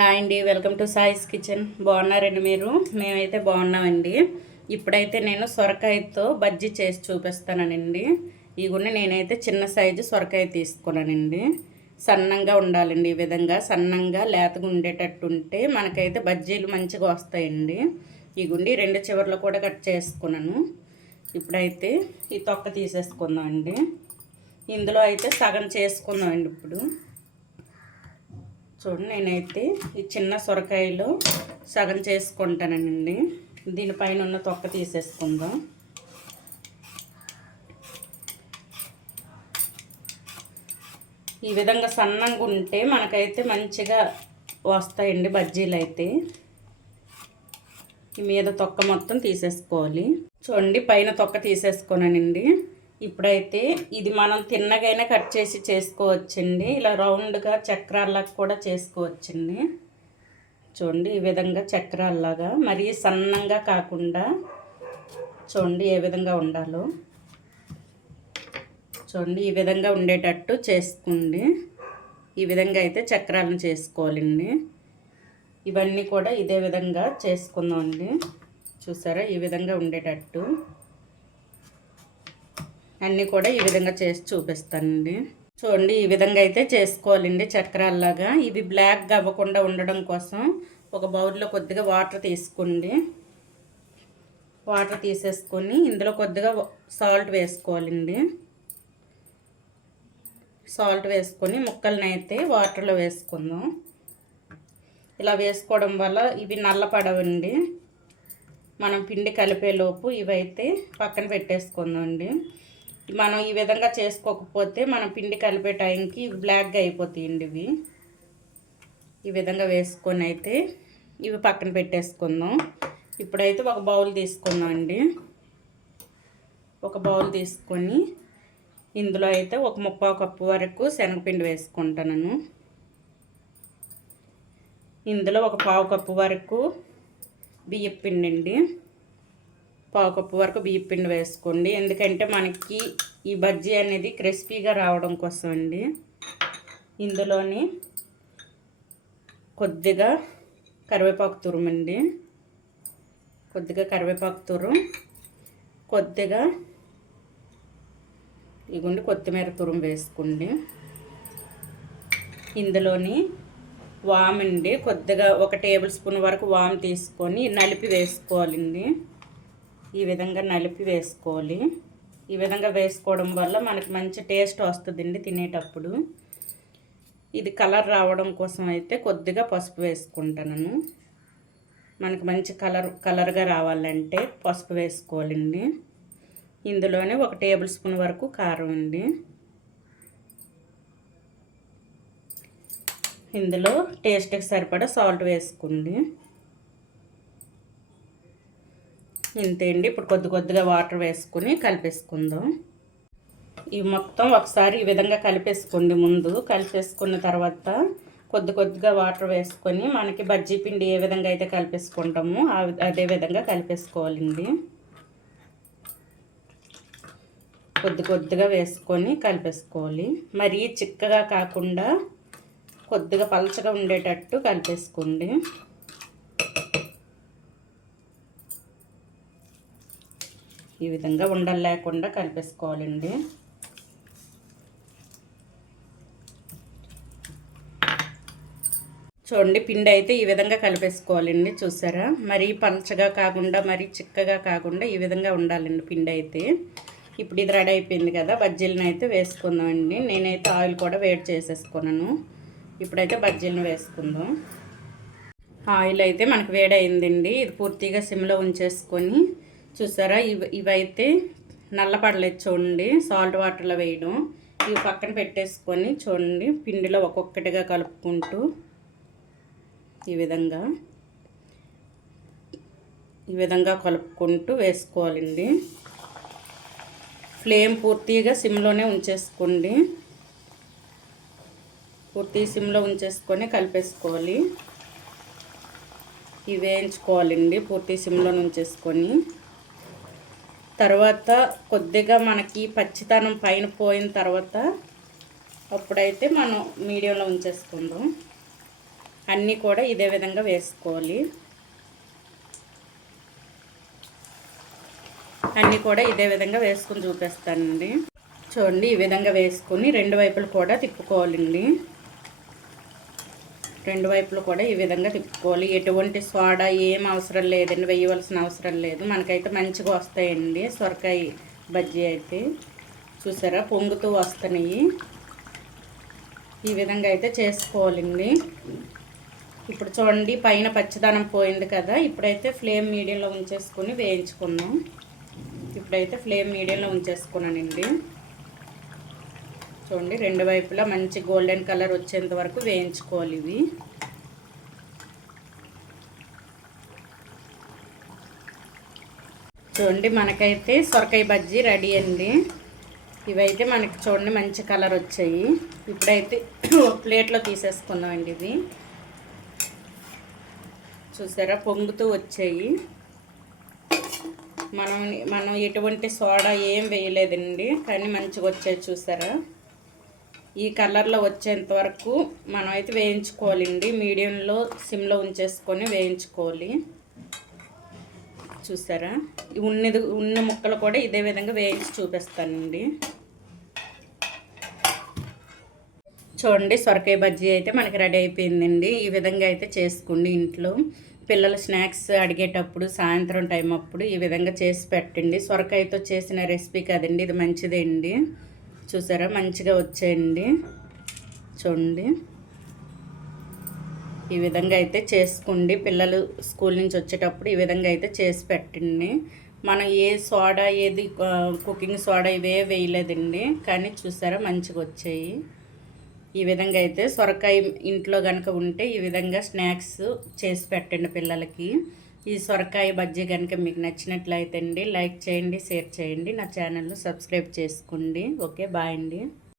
Hi అండి, welcome to సాయిస్ kitchen. బాగున్నారండి మీరు? మేమైతే బాగున్నామండి. ఇప్పుడైతే నేను సొరకాయతో బజ్జీ చేసి చూపిస్తానండి. ఇగుండి నేనైతే చిన్న సైజు సొరకాయ తీసుకున్నానండి. సన్నంగా ఉండాలండి. ఈ విధంగా సన్నంగా లేతగా ఉండేటట్టు ఉంటే మనకైతే బజ్జీలు మంచిగా వస్తాయండి. ఇగుండి రెండు చివర్లు కూడా కట్ చేసుకున్నాను. ఇప్పుడైతే ఈ తొక్క తీసేసుకుందాం అండి. ఇందులో అయితే సగం చేసుకుందామండి. ఇప్పుడు చూడండి, నేనైతే ఈ చిన్న సొరకాయలో సగం చేసుకుంటానండి. దీనిపైన ఉన్న తొక్క తీసేసుకుందాం. ఈ విధంగా సన్నంగా ఉంటే మనకైతే మంచిగా వస్తాయండి బజ్జీలు అయితే. ఈ మీద తొక్క మొత్తం తీసేసుకోవాలి. చూడండి, పైన తొక్క తీసేసుకోనండి. ఇప్పుడైతే ఇది మనం తిన్నగైనా కట్ చేసి చేసుకోవచ్చండి. ఇలా రౌండ్గా చక్రాల్లాగా కూడా చేసుకోవచ్చండి. చూడండి, ఈ విధంగా చక్రాల్లాగా, మరీ సన్నంగా కాకుండా చూడండి ఏ విధంగా ఉండాలో. చూడండి, ఈ విధంగా ఉండేటట్టు చేసుకోండి. ఈ విధంగా అయితే చక్రాలను చేసుకోవాలండి. ఇవన్నీ కూడా ఇదే విధంగా చేసుకుందామండి. చూసారా, ఈ విధంగా ఉండేటట్టు అన్నీ కూడా ఈ విధంగా చేసి చూపిస్తానండి. చూడండి, ఈ విధంగా అయితే చేసుకోవాలండి చక్రాల్లాగా. ఇవి బ్లాక్గా అవ్వకుండా ఉండడం కోసం ఒక బౌల్లో కొద్దిగా వాటర్ తీసుకోండి. వాటర్ తీసేసుకొని ఇందులో కొద్దిగా సాల్ట్ వేసుకోవాలండి. సాల్ట్ వేసుకొని ముక్కల్ని అయితే వాటర్లో వేసుకుందాం. ఇలా వేసుకోవడం వల్ల ఇవి నల్లపడవండి. మనం పిండి కలిపేలోపు ఇవైతే పక్కన పెట్టేసుకుందాం అండి. మనం ఈ విధంగా చేసుకోకపోతే మనం పిండి కలిపే టైంకి బ్లాక్గా అయిపోతాయండి ఇవి. ఈ విధంగా వేసుకొని అయితే ఇవి పక్కన పెట్టేసుకుందాం. ఇప్పుడైతే ఒక బౌల్ తీసుకుందాం అండి. ఒక బౌల్ తీసుకొని ఇందులో అయితే ఒక 3/4 కప్పు వరకు శనగపిండి వేసుకుంటాను. ఇందులో ఒక 1/4 కప్పు వరకు బియ్యపు పిండి అండి. 1/4 కప్పు వరకు బియ్యపు పిండి వేసుకోండి. ఎందుకంటే మనకి ఈ బజ్జీ అనేది క్రిస్పీగా రావడం కోసం అండి. ఇందులోని కొద్దిగా కరివేపాకు తురుమండి. కొద్దిగా కరివేపాకు తురుం, కొద్దిగా ఇగుండి కొత్తిమీర తురుము వేసుకోండి. ఇందులోని వామండి, కొద్దిగా 1 టేబుల్ స్పూన్ వరకు వాము తీసుకొని నలిపి వేసుకోవాలండి. ఈ విధంగా నలిపి వేసుకోవాలి. ఈ విధంగా వేసుకోవడం వల్ల మనకి మంచి టేస్ట్ వస్తుందండి తినేటప్పుడు. ఇది కలర్ రావడం కోసం అయితే కొద్దిగా పసుపు వేసుకుంటాను. మనకి మంచి కలర్గా రావాలంటే పసుపు వేసుకోవాలండి. ఇందులోనే 1 టేబుల్ స్పూన్ వరకు కారం అండి. ఇందులో టేస్ట్కి సరిపడా సాల్ట్ వేసుకోండి. ఇంతే అండి. ఇప్పుడు కొద్దిగా వాటర్ వేసుకొని కలిపేసుకుందాం. ఇవి మొత్తం ఒకసారి ఈ విధంగా కలిపేసుకోండి. ముందు కలిపేసుకున్న తర్వాత కొద్దిగా వాటర్ వేసుకొని మనకి బజ్జీ పిండి ఏ విధంగా అయితే కలిపేసుకుంటామో అదే విధంగా కలిపేసుకోవాలండి. కొద్దిగా వేసుకొని కలిపేసుకోవాలి. మరీ చిక్కగా కాకుండా కొద్దిగా పలచగా ఉండేటట్టు కలిపేసుకోండి. ఈ విధంగా ఉండలు లేకుండా కలిపేసుకోవాలండి. చూడండి, పిండి అయితే ఈ విధంగా కలిపేసుకోవాలండి. చూసారా, మరీ పలచగా కాకుండా మరీ చిక్కగా కాకుండా ఈ విధంగా ఉండాలండి పిండి అయితే. ఇప్పుడు ఇది రెడీ అయిపోయింది కదా, బజ్జీలను అయితే వేసుకుందామండి. నేనైతే ఆయిల్ కూడా వేడి చేసేసుకున్నాను. ఇప్పుడైతే బజ్జీలను వేసుకుందాం. ఆయిల్ అయితే మనకు వేడైందండి. ఇది పూర్తిగా సిమ్లో ఉంచేసుకొని చూసారా, ఇవైతే నల్లపడలేదు చూడండి, సాల్ట్ వాటర్లో వేయడం. ఇవి పక్కన పెట్టేసుకొని చూడండి, పిండిలో ఒక్కొక్కటిగా కలుపుకుంటూ ఈ విధంగా కలుపుకుంటూ వేసుకోవాలండి. ఫ్లేమ్ పూర్తిగా సిమ్లోనే ఉంచేసుకోండి. పూర్తి సిమ్లో ఉంచేసుకొని కలిపేసుకోవాలి. ఇవి వేయించుకోవాలండి పూర్తి సిమ్లో ఉంచేసుకొని. తర్వాత కొద్దిగా మనకి పచ్చితనం పైన పోయిన తర్వాత అప్పుడైతే మనం మీడియంలో ఉంచేసుకుందాం. అన్నీ కూడా ఇదే విధంగా వేసుకోవాలి. అన్నీ కూడా ఇదే విధంగా వేసుకుని చూపిస్తానండి. చూడండి, ఈ విధంగా వేసుకుని రెండు వైపులు కూడా తిప్పుకోవాలండి. రెండు వైపులు కూడా ఈ విధంగా తిప్పుకోవాలి. ఎటువంటి సోడా ఏం అవసరం లేదండి, వేయవలసిన అవసరం లేదు. మనకైతే మంచిగా వస్తాయండి సొరకాయ బజ్జీ అయితే. చూసారా, పొంగుతూ వస్తున్నాయి. ఈ విధంగా అయితే చేసుకోవాలండి. ఇప్పుడు చూడండి, పైన పచ్చదనం పోయింది కదా. ఇప్పుడైతే ఫ్లేమ్ మీడియంలో ఉంచేసుకొని వేయించుకుందాం. ఇప్పుడైతే ఫ్లేమ్ మీడియంలో ఉంచేసుకున్నానండి. చూడండి, రెండు వైపులా మంచి గోల్డెన్ కలర్ వచ్చేంత వరకు వేయించుకోవాలి ఇవి. చూడండి, మనకైతే సొరకాయ బజ్జీ రెడీ అండి. ఇవైతే మనకి చూడండి మంచి కలర్ వచ్చాయి. ఇప్పుడైతే ప్లేట్లో తీసేసుకుందామండి. ఇవి చూసారా, పొంగుతూ వచ్చాయి. మనం ఎటువంటి సోడా ఏం వేయలేదండి, కానీ మంచిగా వచ్చాయి. చూసారా, ఈ కలర్లో వచ్చేంత వరకు మనం అయితే వేయించుకోవాలండి. మీడియంలో సిమ్లో ఉంచేసుకొని వేయించుకోవాలి. చూసారా, ఉన్న ముక్కలు కూడా ఇదే విధంగా వేయించి చూపిస్తానండి. చూడండి, సొరకాయ బజ్జీ అయితే మనకి రెడీ అయిపోయిందండి. ఈ విధంగా అయితే చేసుకోండి ఇంట్లో. పిల్లలు స్నాక్స్ అడిగేటప్పుడు సాయంత్రం టైం అప్పుడు ఈ విధంగా చేసి పెట్టండి. సొరకాయతో చేసిన రెసిపీ కదండి, ఇది మంచిదే అండి. చూసారా, మంచిగా వచ్చాయండి. చూడండి, ఈ విధంగా అయితే చేసుకోండి. పిల్లలు స్కూల్ నుంచి వచ్చేటప్పుడు ఈ విధంగా అయితే చేసి పెట్టండి. మనం ఏ సోడా ఏది కుకింగ్ సోడా ఇవే వేయలేదండి, కానీ చూసారా మంచిగా వచ్చాయి. ఈ విధంగా అయితే సొరకాయ ఇంట్లో కనుక ఉంటే ఈ విధంగా స్నాక్స్ చేసి పెట్టండి పిల్లలకి. ఈ సొరకాయ బజ్జీ కనుక మీకు నచ్చినట్లయితే అండి లైక్ చేయండి, షేర్ చేయండి, నా ఛానల్ను సబ్స్క్రైబ్ చేసుకోండి. ఓకే, బాయ్ అండి.